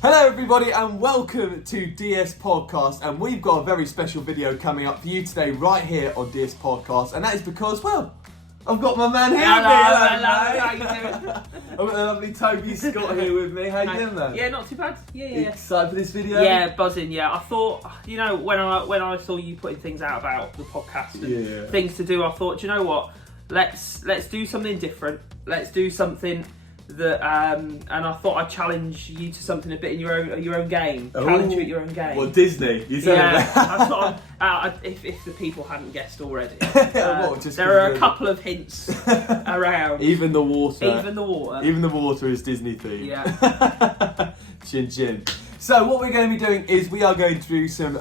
Hello everybody and welcome to DS Podcast, and we've got a very special video coming up for you today right here on DS Podcast, and that is because, well, I've got my man here Hello, how you doing? I've got the lovely Toby Scott here with me. How you doing, man? Yeah, not too bad. Yeah. Excited for this video? Yeah, buzzing. Yeah, I thought, when I saw you putting things out about the podcast and things to do, I thought, you know what? Let's do something different. Let's do something that, and I thought I'd challenge you to something a bit in your own game. Challenge you at your own game. Well, Disney. You said that. If the people hadn't guessed already, there are a couple of hints around. Even the water. Even the water is Disney themed. Yeah. Chin chin. So what we're going to be doing is we are going to do some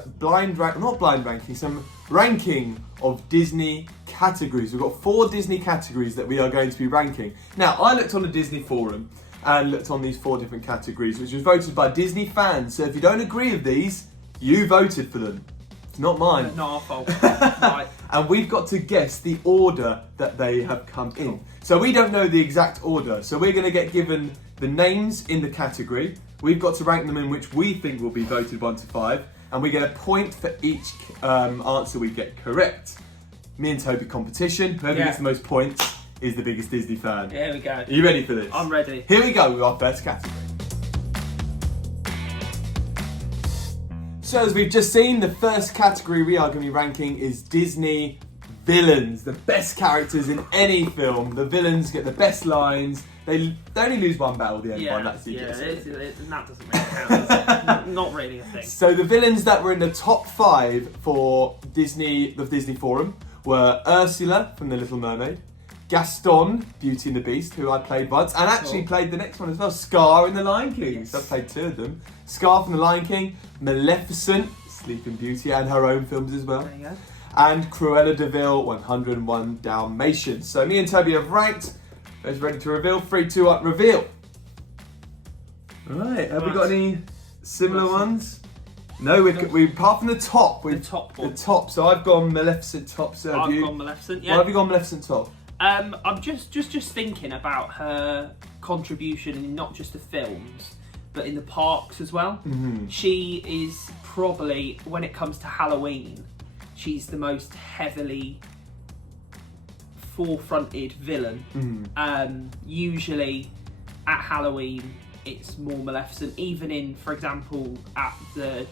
some ranking of Disney categories. We've got 4 Disney categories that we are going to be ranking. Now, I looked on the Disney forum and looked on these 4 different categories, which was voted by Disney fans. So if you don't agree with these, you voted for them. It's not mine. Not our fault. Right. And we've got to guess the order that they have come in. So we don't know the exact order. So we're going to get given the names in the category. We've got to rank them in which we think will be voted 1 to 5. And we get a point for each answer we get correct. Me and Toby competition. Whoever gets the most points is the biggest Disney fan. Here we go. Are you ready for this? I'm ready. Here we go with our first category. So as we've just seen, the first category we are going to be ranking is Disney villains. The best characters in any film. The villains get the best lines. They only lose one battle at the end. That's the that doesn't really count. Not really a thing. So the villains that were in the top 5 for the Disney Forum were Ursula from The Little Mermaid, Gaston, Beauty and the Beast, who I played once, and actually played the next one as well, Scar in The Lion King. Yes. So I've played 2 of them. Scar from The Lion King, Maleficent, Sleeping Beauty, and her own films as well. There you go. And Cruella de Vil, 101 Dalmatians. So me and Toby have ranked. Guys ready to reveal? 3, 2, 1, reveal. Right, have we got any similar ones? No, we apart from the top. The top one. The top. So I've gone Maleficent top. So I've gone Maleficent. Yeah. Why have you gone Maleficent top? I'm just thinking about her contribution in not just the films, but in the parks as well. Mm-hmm. She is probably, when it comes to Halloween, she's the most heavily forefronted villain. Mm-hmm. Usually at Halloween it's more Maleficent, even in, for example, at the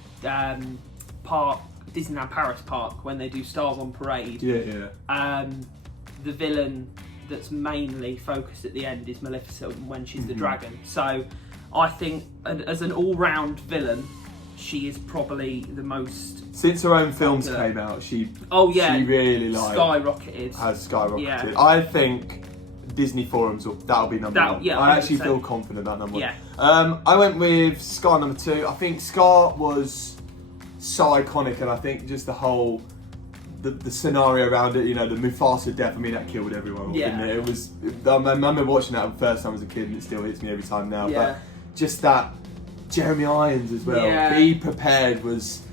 park, Disneyland Paris park, when they do Stars on Parade. The villain that's mainly focused at the end is Maleficent when she's the dragon. So I think as an all-round villain, she is probably the most... Since her own films came out, she really has skyrocketed. Yeah. I think Disney forums, that'll be number 1. Yeah, I actually feel confident that number 1. Yeah. I went with Scar number 2. I think Scar was so iconic, and I think just the whole... The scenario around it, the Mufasa death, that killed everyone. Yeah. It was... I remember watching that the first time as a kid, and it still hits me every time now. Yeah. But just that... Jeremy Irons as well. Yeah. Be Prepared was...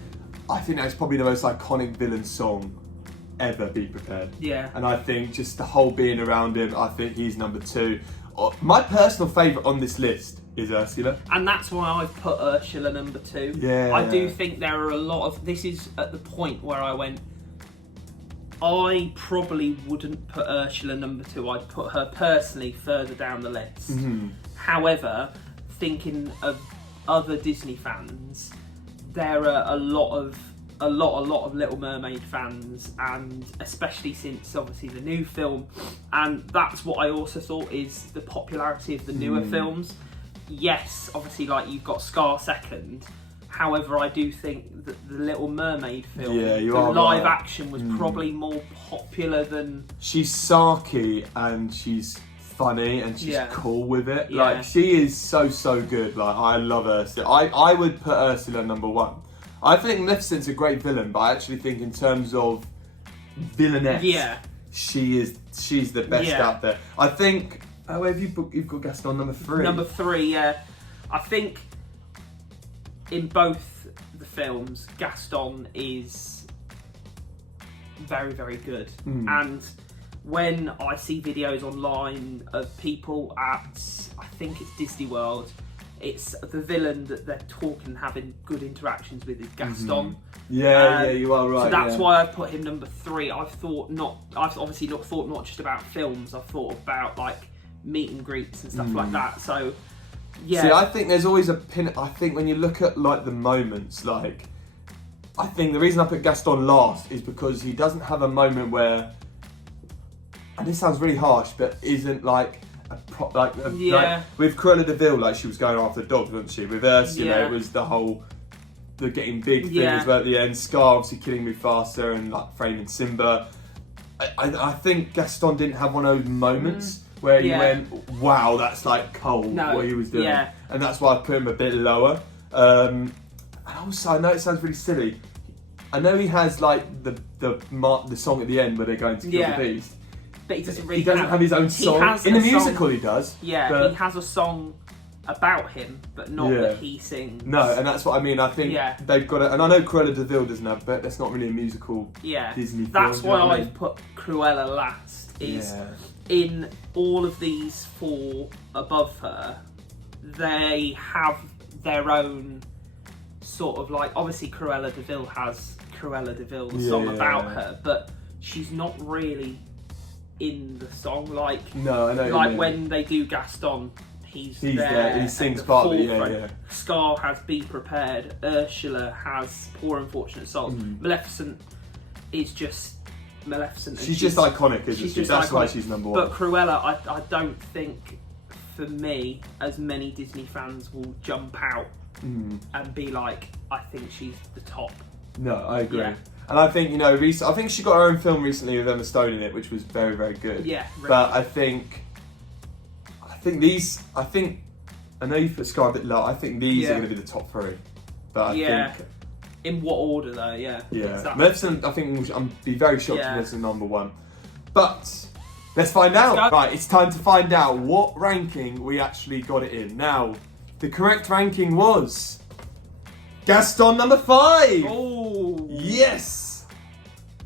I think that's probably the most iconic villain song ever, Be Prepared. Yeah. And I think just the whole being around him, I think he's number 2. My personal favourite on this list is Ursula. And that's why I've put Ursula number 2. Yeah. I do think there are a lot of... This is at the point where I went... I probably wouldn't put Ursula number 2. I'd put her personally further down the list. Mm-hmm. However, thinking of other Disney fans, there are a lot of Little Mermaid fans, and especially since obviously the new film, and that's what I also thought is the popularity of the newer films. Yes, obviously, like, you've got Scar second. However, I do think that the Little Mermaid film, live action, was probably more popular than... She's sarky and she's funny and she's cool with it. Yeah. Like, she is so good. Like, I love Ursula. I would put Ursula number 1. I think Maleficent's a great villain, but I actually think in terms of villainess, she's the best out there. I think... Oh, you've got Gaston number 3. Number 3, yeah. I think... in both the films, Gaston is very, very good. And when I see videos online of people at, I think it's Disney World, it's the villain that they're talking, having good interactions with is Gaston. Yeah, you are right. So that's why I've put him number 3. I've obviously not thought not just about films. I've thought about like meet and greets and stuff like that. So yeah. See, I think there's always a pin. I think when you look at like the moments, like I think the reason I put Gaston last is because he doesn't have a moment where, and this sounds really harsh, but isn't like like with Cruella de Vil, like she was going after the dogs, wasn't she? With Ursula, it was the getting big thing as well at the end. Scar obviously killing Mufasa and like framing Simba. I think Gaston didn't have one of those moments where he went, wow, that's like cold what he was doing. And that's why I put him a bit lower. And also, I know it sounds really silly. I know he has like the song at the end where they're going to kill the beast. But he doesn't really. He doesn't have his own song. In the musical, he does. Yeah, but he has a song about him, but not that he sings. No, and that's what I mean. I think they've got it. And I know Cruella de Vil doesn't have, but that's not really a musical Disney film. That's why I've put Cruella last. Is in all of these 4 above her, they have their own sort of like. Obviously, Cruella de Vil has Cruella de Vil, the song about her, but she's not really in the song. Like no, I know. Like when they do Gaston. He's there. He sings part of it, Scar has Be Prepared. Ursula has Poor Unfortunate Souls. Maleficent is just Maleficent. She's just iconic, isn't she? That's iconic. Why she's number 1. But Cruella, I don't think, for me, as many Disney fans will jump out and be like, I think she's the top. No, I agree. Yeah. And I think, I think she got her own film recently with Emma Stone in it, which was very, very good. Yeah. Really but I think I know you put Scar a bit low. I think these are going to be the top 3. But I think in what order though? Yeah. Maleficent, I think I'd be very shocked if Maleficent number 1. But let's find out. Right, it's time to find out what ranking we actually got it in. Now, the correct ranking was Gaston number 5. Oh. Yes.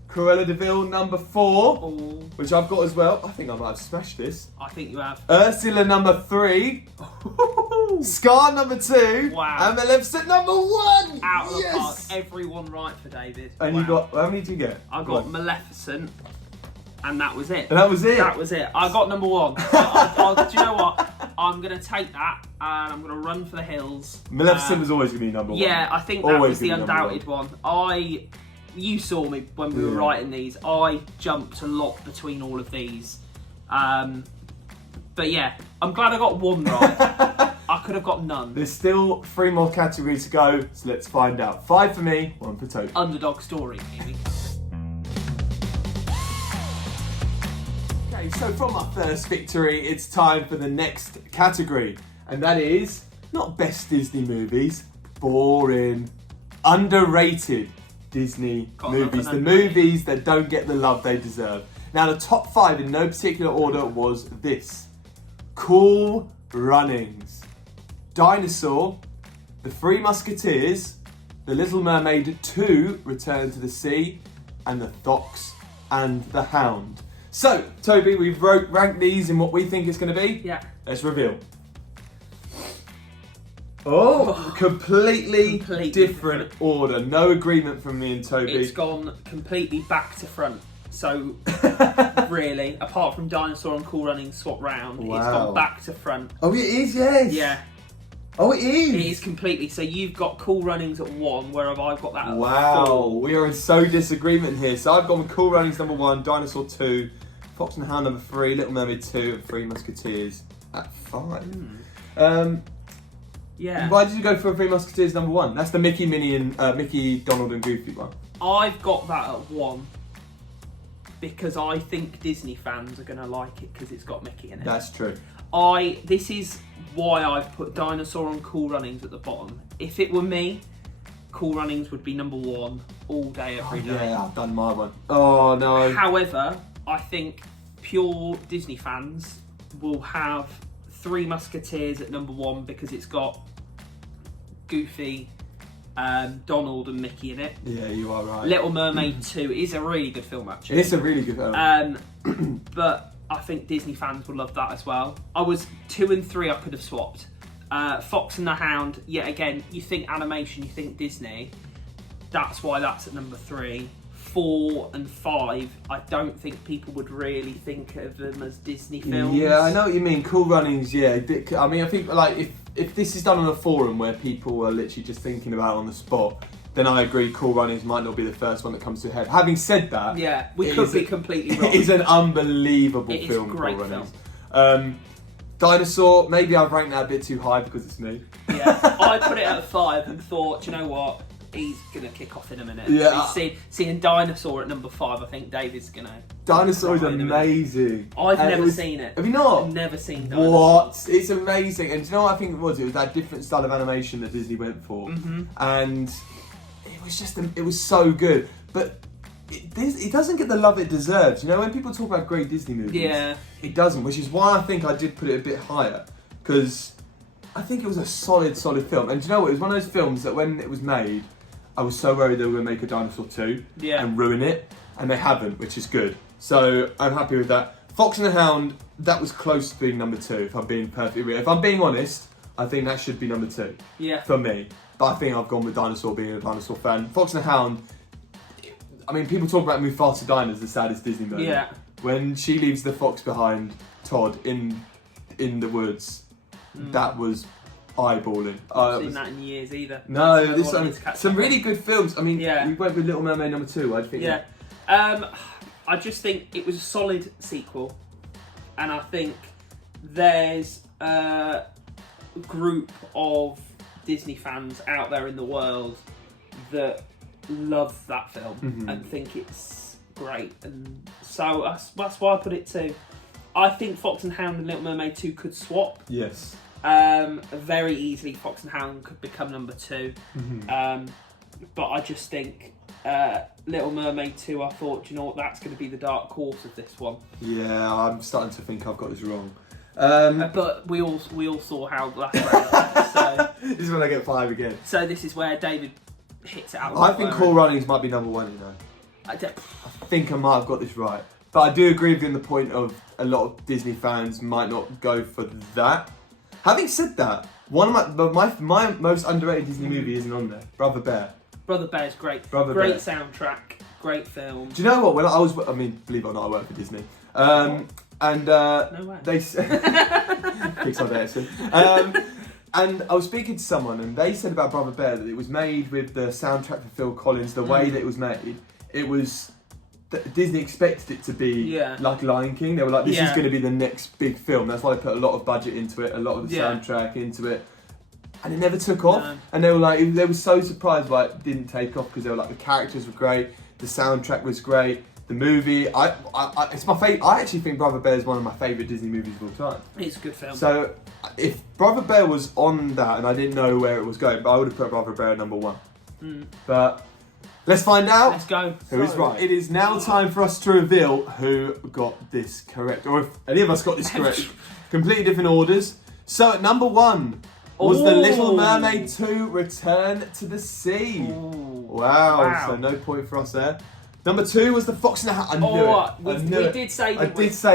Cruella de Vil number 4, which I've got as well. I think I might have smashed this. I think you have. Ursula number 3. Scar number 2. Wow. And Maleficent number 1. Out of the park. Everyone right for David. And you got, how many did you get? I got Maleficent, and that was it. And that was it? That was it. I got number 1. Do you know what? I'm going to take that and I'm going to run for the hills. Maleficent was always going to be number 1. Yeah, I think that was the undoubted one. You saw me when we were writing these. I jumped a lot between all of these. But yeah, I'm glad I got 1 right. I could have got none. There's still 3 more categories to go, so let's find out. 5 for me, 1 for Toby. Underdog story, maybe. Okay, so from our first victory, it's time for the next category. And that is, not best Disney movies, boring, underrated Disney movies. The movies that don't get the love they deserve. Now, the top 5 in no particular order was this. Cool Runnings, Dinosaur, The Three Musketeers, The Little Mermaid 2, Return to the Sea, and The Fox and the Hound. So, Toby, we've ranked these in what we think it's going to be. Yeah. Let's reveal. Oh, completely different order. No agreement from me and Toby. It's gone completely back to front. So, really, apart from Dinosaur and Cool Runnings swap round, it's gone back to front. Oh, it is, yes. Yeah. Oh, it is. It is completely. So you've got Cool Runnings at 1, whereas I've got that at 4. We are in so disagreement here. So I've gone with Cool Runnings number 1, Dinosaur 2, Fox and the Hound number 3, Little Mermaid 2, and Three Musketeers at 5. Yeah. Why did you go for Three Musketeers number 1? That's the Mickey, Minnie, and Mickey, Donald, and Goofy one. I've got that at 1 because I think Disney fans are going to like it because it's got Mickey in it. That's true. This is why I've put Dinosaur and Cool Runnings at the bottom. If it were me, Cool Runnings would be number 1 all day, every day. Yeah, I've done my one. Oh no. However, I think pure Disney fans will have Three Musketeers at number 1 because it's got Goofy, Donald and Mickey in it. Yeah, you are right. Little Mermaid 2 is a really good film, actually. It's a really good film. But I think Disney fans will love that as well. 2 and 3 I could have swapped. Fox and the Hound, yet again, you think animation, you think Disney. That's why that's at number 3. 4 and 5, I don't think people would really think of them as Disney films. Yeah, I know what you mean. Cool Runnings, yeah. I mean, I think like if this is done on a forum where people are literally just thinking about it on the spot, then I agree Cool Runnings might not be the first one that comes to head. Having said that, yeah, we could be completely wrong. It is an unbelievable film. It is a great Cool Runnings. Dinosaur, maybe I've ranked that a bit too high because it's me. Yeah, I put it at 5 and thought, do you know what? He's gonna kick off in a minute. Yeah. Seeing Dinosaur at number 5, I think David's gonna. Dinosaur is amazing. I've never seen it. Have you not? I've never seen Dinosaur. What? It's amazing. And do you know what I think it was? It was that different style of animation that Disney went for, and it was just it was so good. But it doesn't get the love it deserves. You know, when people talk about great Disney movies, it doesn't. Which is why I think I did put it a bit higher, because I think it was a solid film. And do you know what? It was one of those films that when it was made, I was so worried they were going to make a Dinosaur 2 and ruin it, and they haven't, which is good. So I'm happy with that. Fox and the Hound, that was close to being number 2, if I'm being perfectly real. If I'm being honest, I think that should be number 2 for me. But I think I've gone with Dinosaur, being a Dinosaur fan. Fox and the Hound, I mean, people talk about Mufasa Dinah as the saddest Disney movie. Yeah. When she leaves the fox behind, Todd, in the woods, that was eyeballing. I haven't seen that in years either. No, some really good films. I mean, we went with Little Mermaid number 2. I think. Yeah. I just think it was a solid sequel, and I think there's a group of Disney fans out there in the world that love that film and think it's great, and so that's why I put it 2. I think Fox and Hound and Little Mermaid 2 could swap. Yes. Very easily, Fox and Hound could become number 2. But I just think Little Mermaid 2, I thought, do you know what, that's going to be the dark horse of this one. Yeah, I'm starting to think I've got this wrong. But we all saw how last round. So this is when I get 5 again. So this is where David hits it out. I think Cool Runnings might be number 1. You know, I think I might have got this right, but I do agree with you on the point of a lot of Disney fans might not go for that. Having said that, one of my most underrated Disney movie isn't on there. Brother Bear. Brother Bear's great. Brother great Bear. Soundtrack, great film. Do you know what? When I was, I mean, believe it or not, I work for Disney. And no way. They Pixar Data soon. And I was speaking to someone, and they said about Brother Bear that it was made with the soundtrack for Phil Collins. The way that it was made, it was Disney expected it to be like Lion King. They were like, this is going to be the next big film. That's why they put a lot of budget into it, a lot of the soundtrack into it. And it never took off. No. And they were so surprised why it didn't take off, because they were like, the characters were great, the soundtrack was great, the movie. It's my favorite. I actually think Brother Bear is one of my favorite Disney movies of all time. It's a good film. So if Brother Bear was on that and I didn't know where it was going, but I would have put Brother Bear at number 1. But let's find out. Let's go. Who is right. It is now time for us to reveal who got this correct, or if any of us got this correct. Completely different orders. So at number 1 was The Little Mermaid 2 Return to the Sea. Wow. So no point for us there. Number 2 was The Fox and the Hound. I knew it. We did say,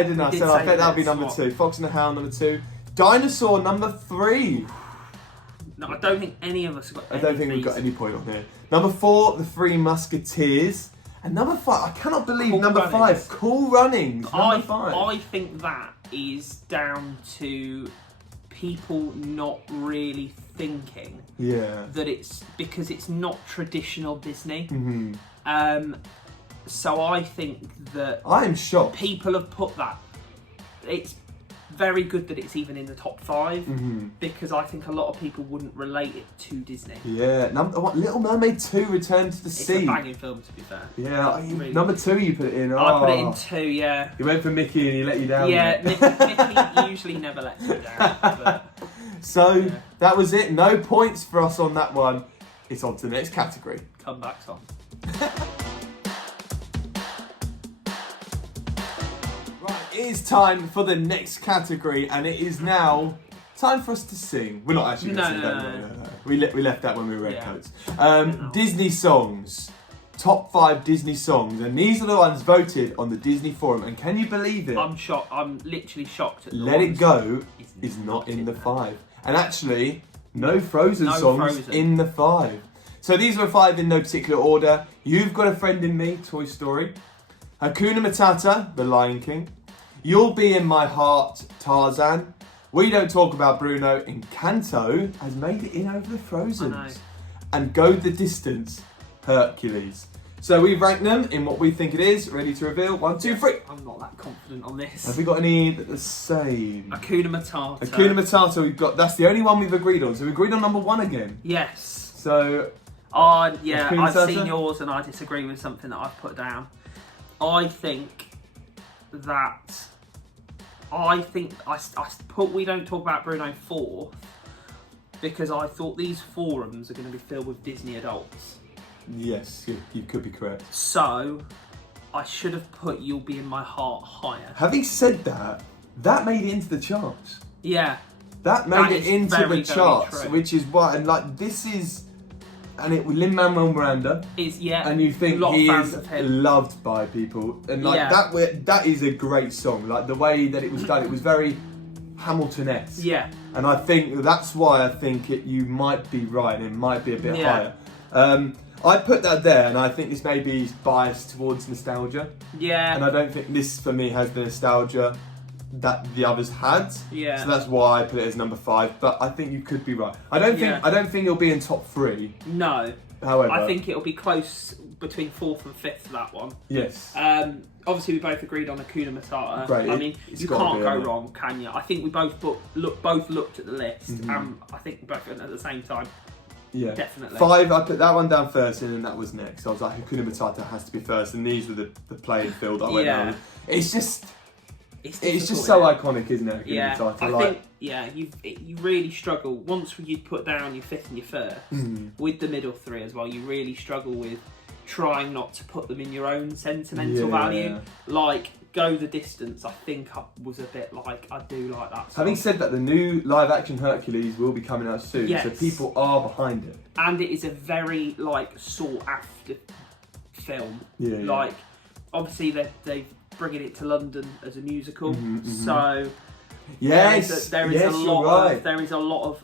didn't I? So I bet that'll be number 2. Fox and the Hound, number 2. Dinosaur, number 3. No, I don't think any of us got any. I don't think we've got any point on here. Number 4, The Three Musketeers. And number 5, I cannot believe number 5, Cool Runnings. Number 5. I think that is down to people not really thinking that it's because it's not traditional Disney. So I think that I am shocked people have put that. It's very good that it's even in the top 5 because I think a lot of people wouldn't relate it to Disney. Yeah, Little Mermaid 2 Return to the Sea. It's a banging film, to be fair. Yeah, really number 2 you put it in. I put it in 2, yeah. You went for Mickey and he let you down. Yeah, Mickey usually never lets me down. But, so that was it. No points for us on that one. It's on to the next category. Come back, Tom. It is time for the next category, and it is now time for us to sing. We're not actually going to sing. No. We left that when we were Redcoats. Disney songs. Top 5 Disney songs, and these are the ones voted on the Disney forum. And can you believe it? I'm shocked. I'm literally shocked. Let It Go is not in the 5. And actually, no Frozen No songs Frozen. in the 5. So these were 5 in no particular order. You've Got a Friend in Me, Toy Story. Hakuna Matata, The Lion King. You'll Be in My Heart, Tarzan. We Don't Talk About Bruno, Encanto has made it in over the Frozens. And Go the Distance, Hercules. So we've ranked them in what we think it is. Ready to reveal? 1, 2, 3. I'm not that confident on this. Have we got any that are the same? Hakuna Matata. Hakuna Matata, we've got. That's the only one we've agreed on. So we agreed on number 1 again. Yes. So. Yeah, Hakuna I've Matata? seen yours and I disagree with something that I've put down. I think I put We Don't Talk About Bruno 4th because I thought these forums are going to be filled with Disney adults. Yes, you could be correct. So I should have put You'll Be in My Heart higher. Having said that, that made it into the charts. Yeah. That made That it is into very, the very charts, true. which is why, and like this is, and it with Lin-Manuel Miranda, and you think a lot he of fans is of him. loved by people, and like Yeah. that is a great song. Like the way that it was done, it was very Hamilton-esque. Yeah. And I think that's why I think you might be right, and it might be a bit Yeah. higher. I put that there, and I think this maybe is biased towards nostalgia. Yeah. And I don't think this, for me, has the nostalgia that the others had. Yeah. So that's why I put it as number 5. But I think you could be right. I don't think it'll be in top 3. No. However, I think it'll be close between 4th and 5th for that one. yes. Obviously, we both agreed on Hakuna Matata. Great. I mean, It's you gotta can't be, go hasn't it? wrong, can you? I think we both looked at the list, Mm-hmm. and I think we both went at the same time. Yeah. Definitely. 5. I put that one down first, and then that was next. I was like, Hakuna Matata has to be first, and these were the playing field I went Yeah. down with. It's just It's just difficult, so isn't it? iconic, isn't it? Hakuna Yeah, Matata? I Like, think you really struggle once you put down your 5th and your 1st with the middle 3 as well. You really struggle with trying not to put them in your own sentimental Yeah. value. Like Go the Distance, I think I was a bit like I do like that song. Having said that, the new live-action Hercules will be coming out soon, Yes. so people are behind it. And it is a very sought after film. Yeah, yeah. Like obviously they're bringing it to London as a musical, so Yes, there is yes, a you're lot right. of there is a lot of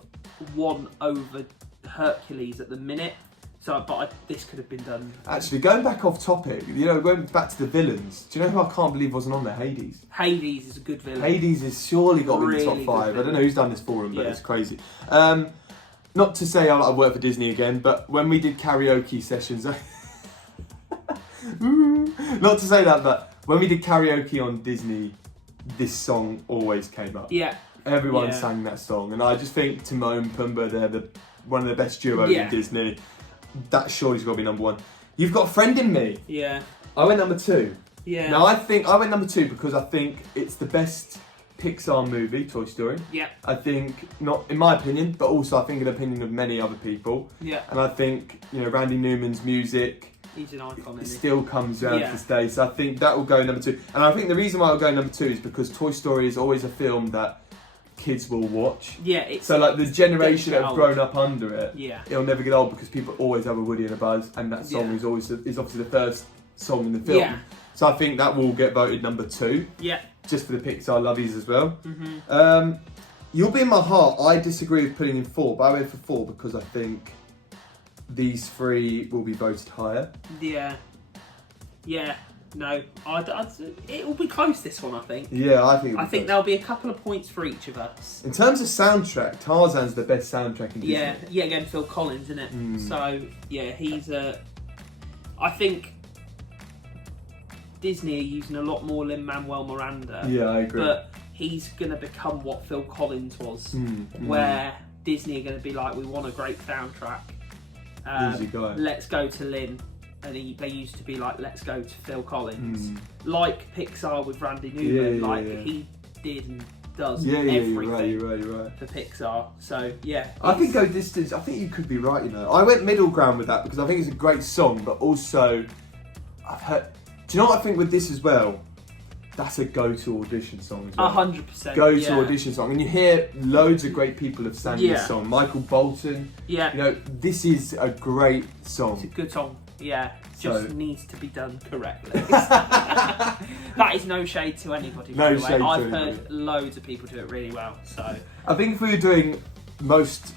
one over Hercules at the minute. So, but this could have been done. Actually, going back off topic, going back to the villains. Do you know who I can't believe wasn't on there? Hades. Hades is a good villain. Hades has surely got to be in the Really top 5. good I don't know villain. who's done this for him, but Yeah. it's crazy. Not to say I work for Disney again, but when we did karaoke sessions, not to say that, but when we did karaoke on Disney, this song always came up. Yeah. Everyone Yeah. sang that song, and I just think Timon and Pumbaa, they're one of the best duos Yeah. in Disney. That surely's got to be number 1. You've Got a Friend in Me. Yeah. I went number 2. Yeah. Now I think I went number 2 because I think it's the best Pixar movie, Toy Story. Yeah. I think, not in my opinion, but also I think in the opinion of many other people. Yeah. And I think, Randy Newman's music He's an icon, it isn't he? still comes around Yeah. to stay. So I think that will go number 2. And I think the reason why it'll go number 2 is because Toy Story is always a film that kids will watch. Yeah. It's So like the generation that get have old. grown up under it, Yeah. it'll never get old because people always have a Woody and a Buzz, and that song Yeah. is obviously the first song in the film. Yeah. So I think that will get voted number 2, Yeah. just for the Pixar lovies as well. Mm-hmm. You'll Be in My Heart, I disagree with putting in 4, but I went for 4 because I think these 3 will be voted higher. Yeah. Yeah. No. It will be close, this one, I think. Yeah, I think. I think there'll be a couple of points for each of us. in terms of soundtrack, Tarzan's the best soundtrack in Disney. Yeah. Yeah. Again, Phil Collins, isn't it? So yeah, he's I think Disney are using a lot more Lin-Manuel Miranda. Yeah, I agree. But he's going to become what Phil Collins was, where Disney are going to be like, we want a great soundtrack. Easy guy. Let's go to Lin. And they used to be like, let's go to Phil Collins. Like Pixar with Randy Newman. He did and does everything you're right. for Pixar. So yeah. I think Go Distance, I think you could be right, I went middle ground with that because I think it's a great song, but also, I've heard, do you know what I think with this as well? That's a go-to audition song as well. 100%. Go-to audition song. And you hear loads of great people have sang this song. Michael Bolton. Yeah. This is a great song. It's a good song. Yeah. Just So- needs to be done correctly. That is no shade to anybody, by No the way. shade to I've anybody. heard loads of people do it really well. So I think if we were doing most,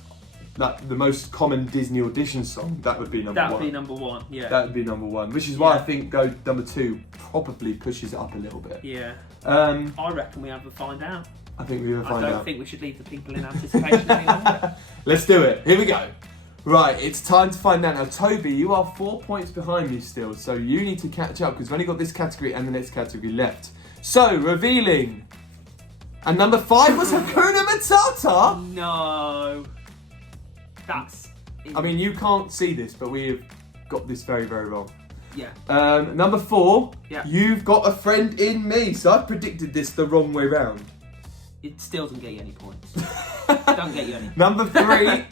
like the most common Disney audition song, that would be number one. That would be number one. Yeah. That would be number one, which is why I Yeah. think go number two probably pushes it up a little bit. Yeah. Um, I reckon we have to find out. I think we're gonna I find don't out. think we should leave the people in anticipation any longer. Let's do it. Here we go. Right, it's time to find out. Now, Toby, you are 4 points behind me still, so you need to catch up because we've only got this category and the next category left. So, revealing. And number 5 was Hakuna Matata. No. That's. I mean, you can't see this, but we have got this very, very wrong. Yeah. Number 4, Yeah. You've Got a Friend in Me. So I've predicted this the wrong way round. It still doesn't get you any points. Don't get you any. Number 3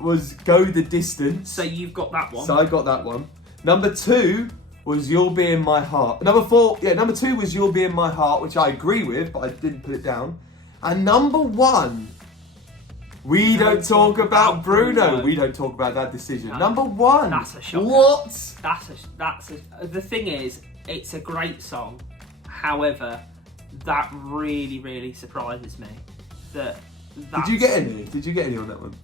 was Go the Distance. So you've got that one. So I got that one. Number 2 was You'll Be in My Heart. Number 2 was You'll Be in My Heart, which I agree with, but I didn't put it down. And number 1, We Don't Talk About Bruno. We don't talk about that decision. No. Number 1. That's a shocker. What? The thing is, it's a great song. However, that really, really surprises me. Did you get any? Did you get any on that one?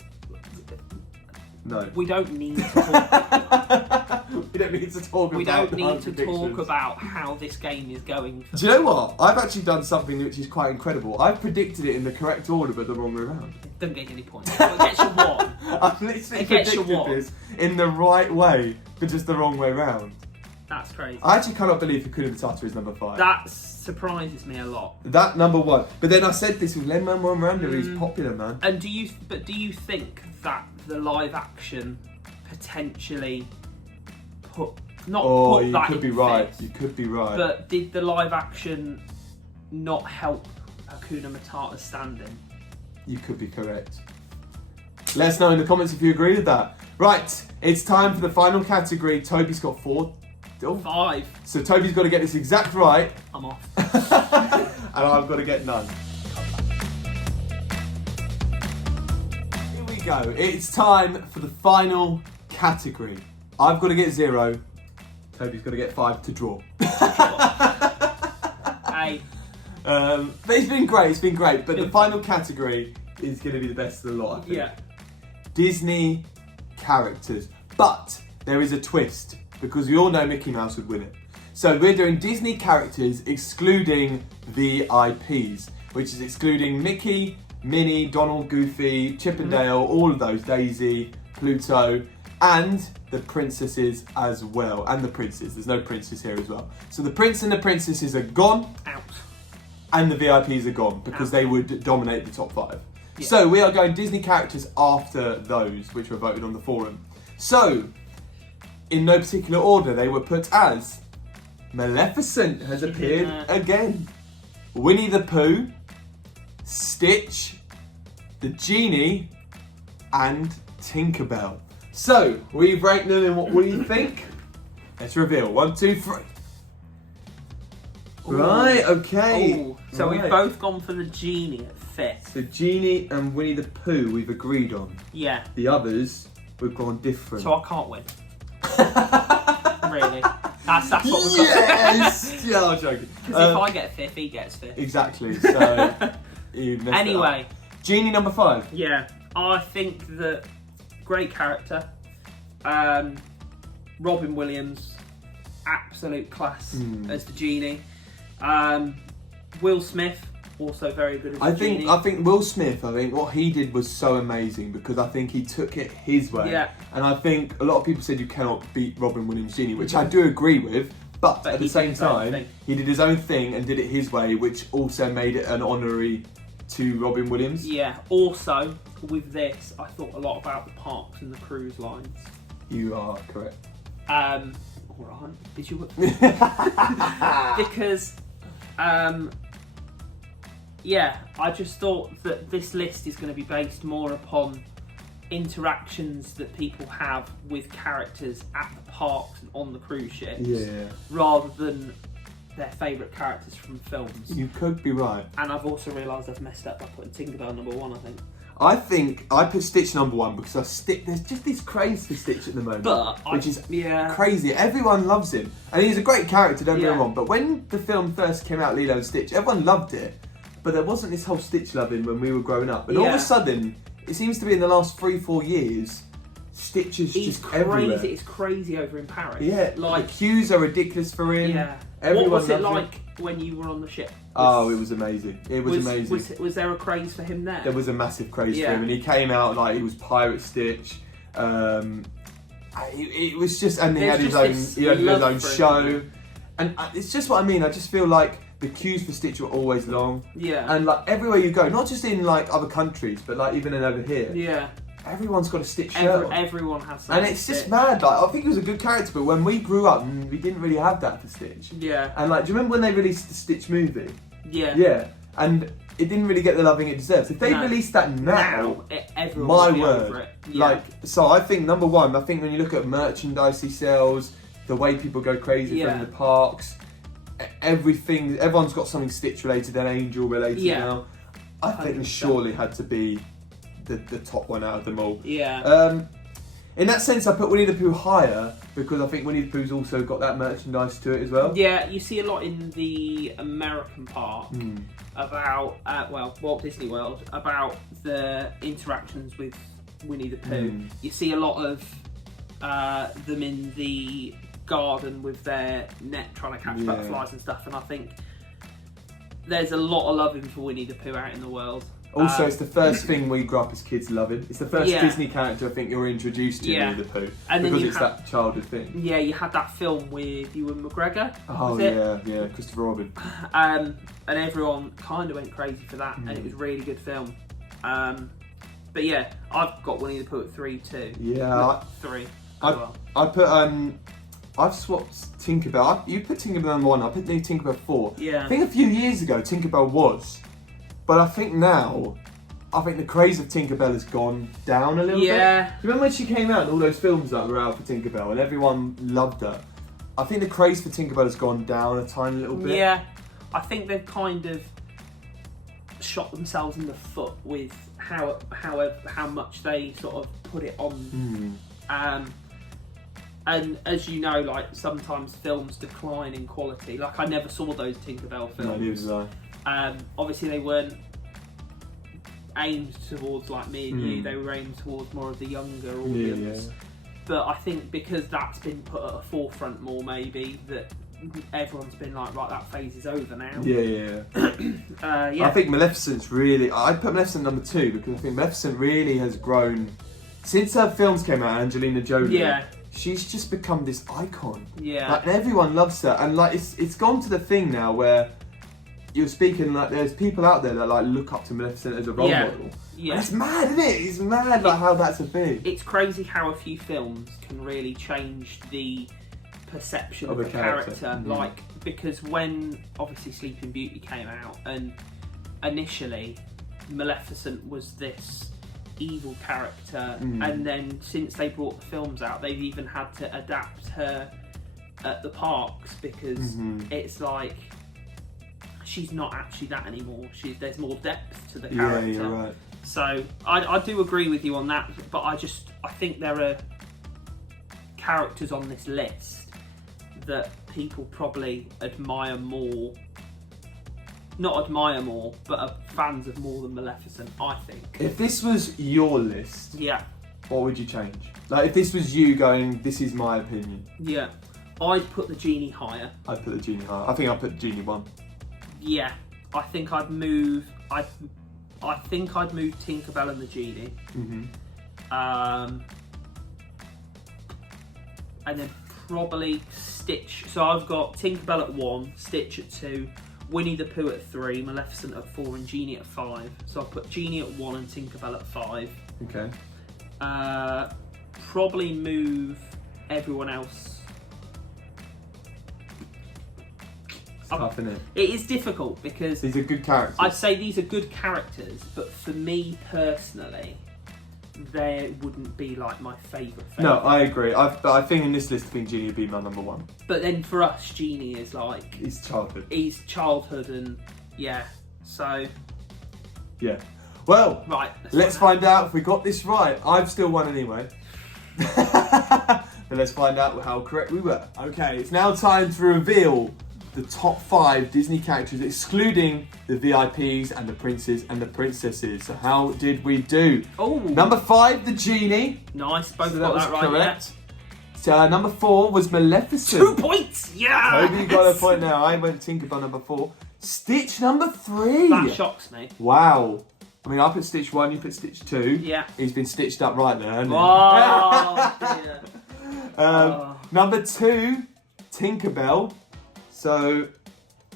No. We don't need to talk. We don't need to talk We about don't need our to talk predictions. about how this game is going. Do you know what? I've actually done something which is quite incredible. I've predicted it in the correct order, but the wrong way around. Don't get any points. It gets you one. I've literally It gets you predicted what? this in the right way, but just the wrong way round. That's crazy. I actually cannot believe Hakuna Matata is number 5. That surprises me a lot. That number 1. But then I said this with Lin-Manuel Miranda, he's popular, man. And do you think that the live action potentially put Oh, put you that could in be right. fifth, You could be right. but did the live action not help Hakuna Matata's standing? You could be correct. Let us know in the comments if you agree with that. Right, it's time for the final category. Toby's got 4. Oh, 5. so Toby's got to get this exact right, I'm off. and I've got to get none. Here we go. It's time for the final category. I've got to get 0. Toby's got to get 5 to draw. Hey, But it's been great. It's been great. But the final category is going to be the best of the lot, I think. yeah. Disney characters. But there is a twist, because we all know Mickey Mouse would win it. So we're doing Disney characters excluding the IPs, which is excluding Mickey, Minnie, Donald, Goofy, Chip and Dale, all of those, Daisy, Pluto, and the princesses as well. And the princes. There's no princess here as well. So the prince and the princesses are gone, Out. and the VIPs are gone, because they would dominate the top 5. Yeah. So we are going Disney characters after those, which were voted on the forum. So, in no particular order, they were put as Maleficent has appeared again, Winnie the Pooh, Stitch, the Genie, and Tinkerbell. So, we've ranked them in what do you think? Let's reveal. 1, 2, 3. Right, okay. Ooh, so Right. we've both gone for the Genie at 5th. So Genie and Winnie the Pooh we've agreed on. Yeah. The others we've gone different. So I can't win. Really. That's what we've got. Yes! Yeah, I'm joking. Because if I get 5th, he gets 5th. Exactly. So you messed it Anyway. up. Genie number 5. Yeah. I think that great character. Robin Williams, absolute class as the Genie. Will Smith, also very good as the Genie. I think Will Smith, what he did was so amazing, because I think he took it his way. Yeah. And I think a lot of people said you cannot beat Robin Williams' Genie, which I do agree with, but at he the did same his own time, thing. he did his own thing and did it his way, which also made it an honorary to Robin Williams. Yeah. Also, with this, I thought a lot about the parks and the cruise lines. You are correct. Alright. Did you? Because, yeah, I just thought that this list is going to be based more upon interactions that people have with characters at the parks and on the cruise ships, Yeah. rather than their favourite characters from films. You could be right. And I've also realised I've messed up by putting Tinkerbell number 1, I think. I think I put Stitch number 1 because there's just this craze for Stitch at the moment, which is crazy. Everyone loves him, and he's a great character. Don't get me wrong. But when the film first came out, Lilo and Stitch, everyone loved it, but there wasn't this whole Stitch loving when we were growing up. And all of a sudden, it seems to be in the last 3-4 years, Stitch is just everywhere. It's crazy over in Paris. Yeah, like the queues are ridiculous for him. Yeah. Everyone what was it loves like when you were on the ship? It was amazing. It was amazing. Was there a craze for him there? There was a massive craze for him, and he came out like he was Pirate Stitch. It was just, and he had his own show, and it's just what I mean. I just feel like the queues for Stitch were always long. Yeah. And like everywhere you go, not just in like other countries, but like even in over here. Yeah. Everyone's got a Stitch shirt on. Everyone has something. And it's just mad. Like I think he was a good character, but when we grew up, we didn't really have that for Stitch. Yeah. And like, do you remember when they released the Stitch movie? Yeah. Yeah. And it didn't really get the loving it deserves. If they released that now, everyone my would be word. over it. Yeah. Like, so I think number one, I think when you look at merchandise he sells, the way people go crazy from the parks, everything, everyone's got something Stitch related and Angel related now. I think it surely had to be the top one out of them all. Yeah. In that sense, I put Winnie the Pooh higher because I think Winnie the Pooh's also got that merchandise to it as well. Yeah, you see a lot in the American park about, Walt Disney World, about the interactions with Winnie the Pooh. You see a lot of them in the garden with their net trying to catch butterflies and stuff, and I think there's a lot of loving for Winnie the Pooh out in the world. Also, it's the first thing we grew up as kids loving. It's the first Disney character I think you're introduced to, Winnie the Pooh, and because it's that childhood thing. Yeah, you had that film with Ewan McGregor. Oh yeah, Christopher Robin. And everyone kind of went crazy for that, and it was a really good film. But yeah, I've got Winnie the Pooh at 3 too. Yeah, 3. I put I've swapped Tinkerbell. You put Tinkerbell on 1. I put Tinkerbell 4. Yeah. I think a few years ago Tinkerbell was. But I think now, the craze of Tinkerbell has gone down a little bit. Yeah. Do you remember when she came out and all those films that were out for Tinkerbell and everyone loved her? I think the craze for Tinkerbell has gone down a tiny little bit. Yeah. I think they've kind of shot themselves in the foot with how much they sort of put it on. And as you know, like sometimes films decline in quality. Like I never saw those Tinkerbell films. No, neither did I. Obviously they weren't aimed towards like me and you, they were aimed towards more of the younger audience. But I think because that's been put at a forefront more, maybe, that everyone's been like, right, that phase is over now. I think Maleficent's really, I'd put Maleficent number 2 because I think Maleficent really has grown since her films came out, Angelina Jolie. She's just become this icon. Like everyone loves her, and like it's gone to the thing now where you're speaking like there's people out there that like look up to Maleficent as a role model. And it's mad, isn't it? It's mad like how that's a thing. It's crazy how a few films can really change the perception of a character. Like because when obviously Sleeping Beauty came out, and initially Maleficent was this evil character, and then since they brought the films out, they've even had to adapt her at the parks because it's like she's not actually that anymore. There's more depth to the character. Yeah, you're right. So I do agree with you on that, but I think there are characters on this list that people probably admire more. Not admire more, but are fans of more than Maleficent, I think. If this was your list, what would you change? Like if this was you going, this is my opinion. Yeah, I'd put the Genie higher. I'd put the Genie higher. I think I'd put the Genie 1. Yeah, I think I'd move Tinkerbell and the Genie. And then probably Stitch. So I've got Tinkerbell at 1, Stitch at 2, Winnie the Pooh at 3, Maleficent at 4, and Genie at 5. So I'll put Genie at 1 and Tinkerbell at 5. Okay. Probably move everyone else. It's tough, isn't it? It is difficult because these are good characters. I'd say these are good characters, but for me personally, they wouldn't be like my favourite. No, I agree. I think in this list, I think Genie would be my number 1. But then for us, Genie is like he's childhood, and so well. Right. Let's find out if we got this right. I've still won anyway. But let's find out how correct we were. Okay, it's now time to reveal the top 5 Disney characters, excluding the VIPs and the princes and the princesses. So how did we do? Oh, Number 5, the genie. nice. Both So got that right. correct. So number 4 was Maleficent. 2 points. Yeah. Toby got a point now. I went Tinkerbell number 4. Stitch number 3. That shocks me. Wow. I mean, I put Stitch 1, you put Stitch 2. Yeah. He's been stitched up right there, hasn't he? Oh, dear. Number 2, Tinkerbell. So,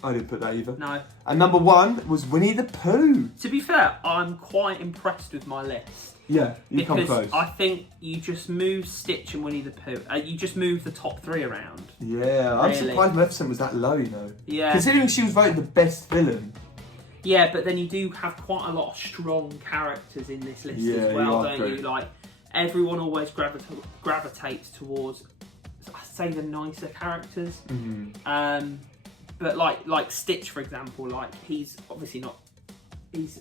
I didn't put that either. No. And number 1 was Winnie the Pooh. To be fair, I'm quite impressed with my list. Yeah, you come Because close. I think you just move Stitch and Winnie the Pooh. You just move the top 3 around. Yeah, I'm Really? surprised Maleficent was that low, you know. Yeah. Considering she was voted the best villain. Yeah, but then you do have quite a lot of strong characters in this list Yeah, as you well, are don't true. you? Like, everyone always gravitates towards, I'd say, the nicer characters. Mm-hmm. But like Stitch, for example, like he's obviously not. He's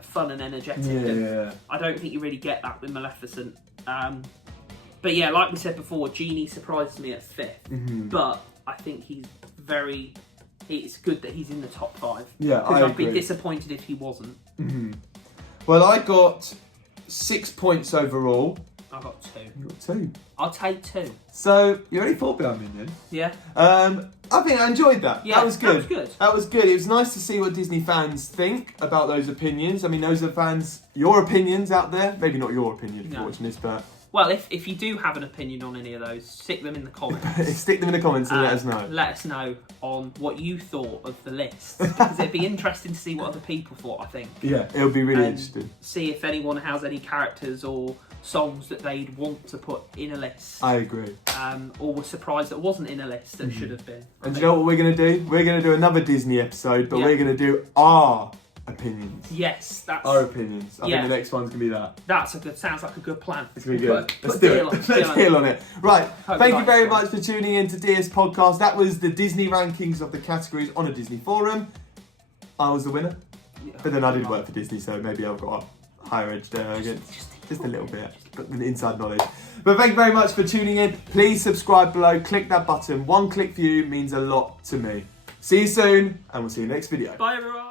fun and energetic. And Yeah. I don't think you really get that with Maleficent. But yeah, like we said before, Genie surprises me at 5th. Mm-hmm. But I think he's very. It's good that he's in the top 5. Yeah, Because I I'd be agree. disappointed if he wasn't. Mm-hmm. Well, I got 6 points overall. I got 2. You got 2. I'll take 2. So, you're only 4 behind me then. Yeah. I think I enjoyed that. Yeah, that was good. that was good. That was good. It was nice to see what Disney fans think about those opinions. I mean, those are fans, your opinions out there. Maybe not your opinion if you're No. watching this, but Well, if you do have an opinion on any of those, stick them in the comments. stick them in the comments and let us know. Let us know on what you thought of the list. Because it'd be interesting to see what other people thought, I think. Yeah, it'll be really And interesting. see if anyone has any characters or songs that they'd want to put in a list. I agree. Or were surprised that wasn't in a list that should have been. And do you know what we're going to do? We're going to do another Disney episode, but Yeah. we're going to do our opinions. Yes, that's Our opinions. I Yeah. think the next one's going to be that. sounds like a good plan. It's going to be good. Put Let's a do deal it. on- Let's deal on it. Right. Hope Thank you you very like much for tuning in to DS Podcast. That was the Disney rankings of the categories on a Disney forum. I was the winner. But then I didn't work for Disney, so maybe I've got a higher edge there again. Just a little bit, but the inside knowledge. But thank you very much for tuning in. Please subscribe below. Click that button. 1 click for you means a lot to me. See you soon, and we'll see you next video. Bye, everyone.